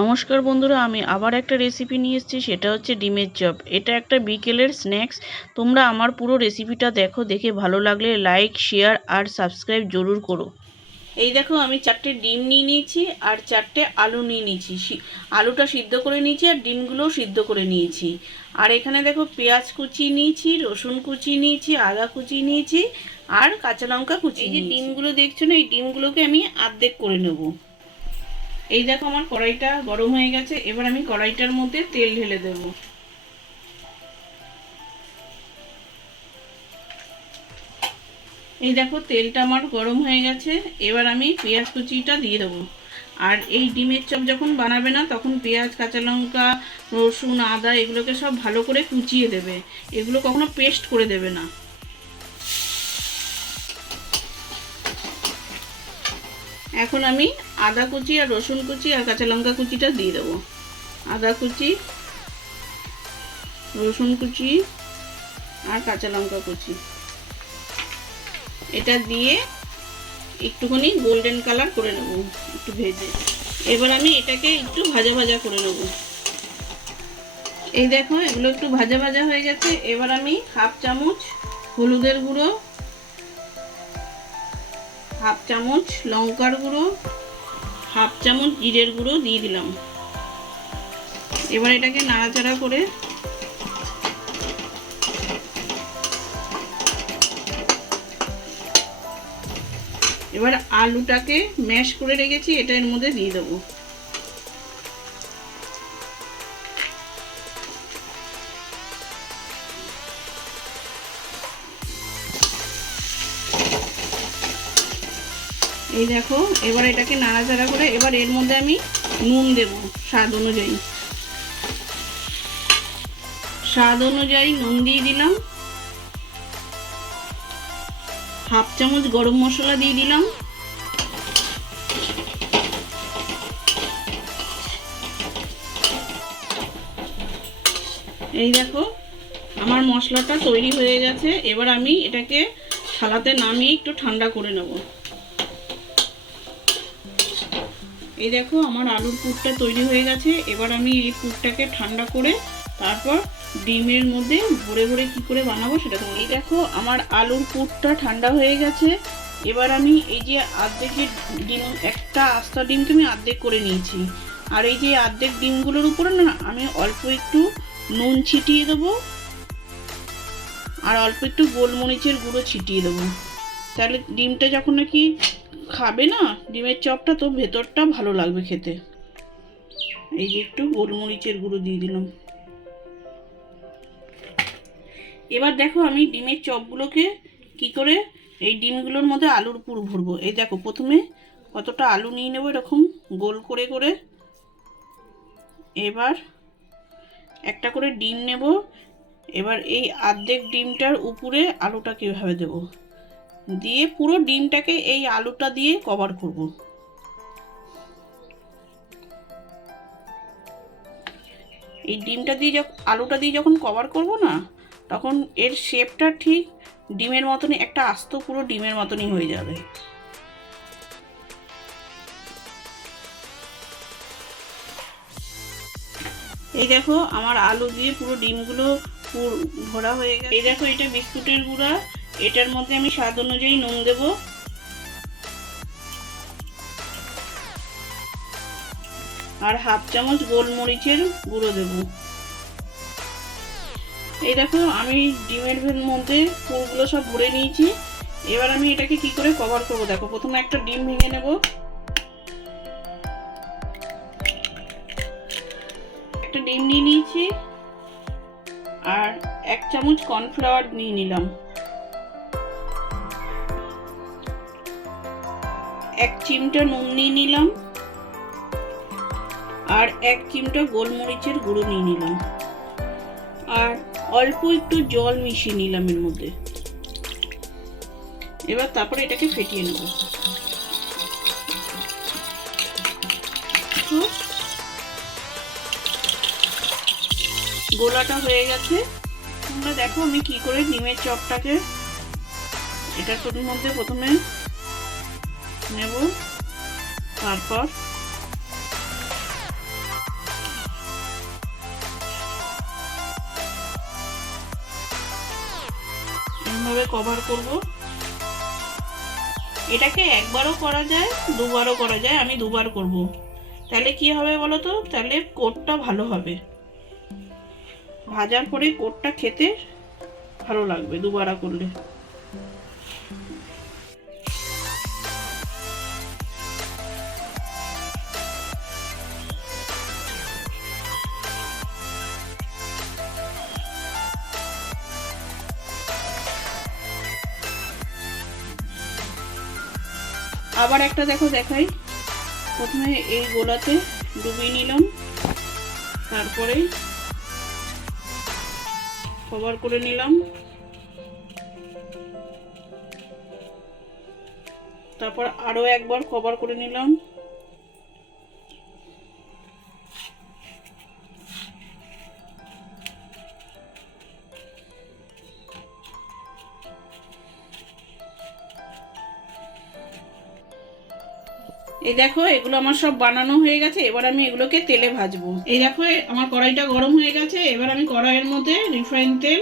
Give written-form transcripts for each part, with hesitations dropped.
নমস্কার বন্ধুরা, আমি আবার একটা রেসিপি নিয়ে এসেছি। সেটা হচ্ছে ডিমের চপ। এটা একটা বিকেলের স্ন্যাক্স। তোমরা আমার পুরো রেসিপিটা দেখো, দেখে ভালো লাগলে লাইক, শেয়ার আর সাবস্ক্রাইব জরুর করো। এই দেখো, আমি 4টে ডিম নিয়ে নিয়েছি আর 4টে আলু নিয়ে নিয়েছি। আলুটা সিদ্ধ করে নিয়েছি আর ডিমগুলোও সিদ্ধ করে নিয়েছি। আর এখানে দেখো, পেঁয়াজ কুচি নিয়েছি, রসুন কুচি নিয়েছি, আদা কুচি নিয়েছি আর কাঁচা লঙ্কা কুচি। এই যে ডিমগুলো দেখছো না, এই ডিমগুলোকে আমি অর্ধেক করে নেবো। এই দেখো, আমার কড়াইটা গরম হয়ে গেছে। এবার আমি কড়াইটার মধ্যে তেল ঢেলে দেব। এই দেখো, তেলটা আমার গরম হয়ে গেছে। এবার আমি পেঁয়াজ কুচিটা দিয়ে দেবো। আর এই ডিমের চপ যখন বানাবে না, তখন পেঁয়াজ, কাঁচা লঙ্কা, রসুন, আদা এগুলোকে সব ভালো করে কুচিয়ে দেবে। এগুলো কখনো পেস্ট করে দেবে না। এখন আমি আদা কুচি আর রসুন কুচি আর কাঁচা লঙ্কা কুচিটা দিয়ে দেবো। আদা কুচি, রসুন কুচি আর কাঁচা লঙ্কা কুচি এটা দিয়ে একটুখানি গোল্ডেন কালার করে নেব, একটু ভেজে। এবার আমি এটাকে একটু ভাজা ভাজা করে নেব। এই দেখো, এগুলো একটু ভাজা ভাজা হয়ে গেছে। এবার আমি হাফ চামচ হলুদের গুঁড়ো, হাফ চামচ লঙ্কার গুঁড়ো, হাফ চামচ জিরের গুঁড়ো দিয়ে দিলাম। এবার এটাকে নাড়াচাড়া করে এবার আলুটাকে ম্যাশ করে রেখেছি, এটা এর মধ্যে দিয়ে দেবো। এই দেখো, এবার এটাকে নাড়াচাড়া করে এবার এর মধ্যে আমি নুন দেব স্বাদ অনুযায়ী। স্বাদ অনুযায়ী নুন দিয়ে দিলাম। হাফ চামচ গরম মশলা দিয়ে দিলাম। এই দেখো, আমার মশলাটা তৈরি হয়ে গেছে। এবার আমি এটাকে থালাতে নামিয়ে একটু ঠান্ডা করে নেব। এই দেখো, আমার আলুর পুরটা তৈরি হয়ে গেছে। এবার আমি এই পুরটাকে ঠান্ডা করে তারপর ডিমের মধ্যে ভরে ভরে কি করে বানাবো সেটা তো। এই দেখো, আমার আলুর পুরটা ঠান্ডা হয়ে গেছে। এবার আমি এই যে অর্ধেকের ডিম, একটা আস্তা ডিমকে আমি অর্ধেক করে নিয়েছি। আর এই যে অর্ধেক ডিমগুলোর উপরে না আমি অল্প একটু নুন ছিটিয়ে দেবো আর অল্প একটু গোলমরিচের গুঁড়ো ছিটিয়ে দেবো। তাহলে ডিমটা যখন নাকি খাবে না, ডিমের চপটা, তো ভেতরটা ভালো লাগবে খেতে। এই যে একটু গোলমরিচের গুঁড়ো দিয়ে দিলাম। এবার দেখো, আমি ডিমের চপগুলোকে কি করে এই ডিমগুলোর মধ্যে আলুর পুর ভরবো। এই দেখো, প্রথমে কতটা আলু নিয়ে নেবো এরকম গোল করে করে। এবার একটা করে ডিম নেব। এবার এই অর্ধেক ডিমটার উপরে আলুটা কীভাবে দেব, দিয়ে পুরো ডিমটাকে এই আলুটা দিয়ে কভার করব। এই ডিমটা দিয়ে আলুটা দিয়ে যখন কভার করব না, তখন এর শেপটা ঠিক ডিমের মতনই, একটা আস্ত পুরো ডিমের মতনই হয়ে যাবে। এই দেখো, আমার আলু দিয়ে পুরো ডিমগুলো ভরা হয়ে গেছে। এই দেখো, এটা বিস্কুটের গুঁড়া। এটার মধ্যে আমি স্বাদ অনুযায়ী নুন দেব। আর হাফ চামচ গোলমরিচের গুঁড়ো দেব। এই দেখো, আমি ডিমের মধ্যে পুরগুলো সব ভরে নিয়েছি। এবার আমি এটাকে কি করে কভার করব দেখো। প্রথমে একটা ডিম ভেঙে নেব। একটা ডিম নিয়ে নিয়েছি আর 1 চামচ কর্নফ্লাওয়ার নিয়ে নিলাম। 1 চিমটা নুন নিয়ে নিলাম আর 1 চিমটা গোলমরিচের গুঁড়ো নিয়ে নিলাম আর অল্প একটু জল মিশিয়ে নিলাম এর মধ্যে। এবার তারপরে এটাকে ফেটিয়ে নেব। গোলাটা হয়ে গেছে। তোমরা দেখো আমি কি করে ডিমের চপটাকে এটার মধ্যে প্রথমে নেব, তারপর কভার করব। এটাকে একবারও করা যায়, দুবারও করা যায়, আমি দুবার করব। তাহলে কি হবে বলো তো, তাহলে কোটটা ভালো হবে, ভাজার পরে কোটটা খেতে ভালো লাগবে দুবারা করলে। আবার একটা দেখো দেখাই। প্রথমে এই গোলাতে ডুবিয়ে নিলাম, তারপরে কভার করে নিলাম, তারপর আরো একবার কভার করে নিলাম। এই দেখো এগুলো আমার সব বানানো হয়ে গেছে, এবার আমি এগুলোকে তেলে ভাজবো। এই দেখো আমার কড়াইটা গরম হয়ে গেছে, এবার আমি কড়াইয়ের মধ্যে রিফাইন তেল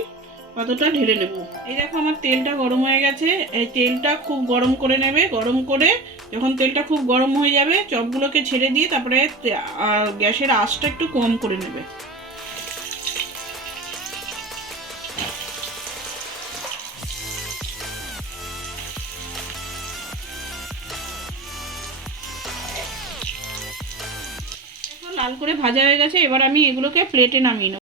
কতটা ঢেলে নেব। এই দেখো আমার তেলটা গরম হয়ে গেছে, এই তেলটা খুব গরম করে নেবে। গরম করে যখন তেলটা খুব গরম হয়ে যাবে, চপগুলোকে ছেড়ে দিয়ে তারপরে গ্যাসের আঁচটা একটু কম করে নেবে। লাল করে ভাজা হয়ে গেছে, এবার আমি এগুলোকে প্লেটে নামিয়ে নেব।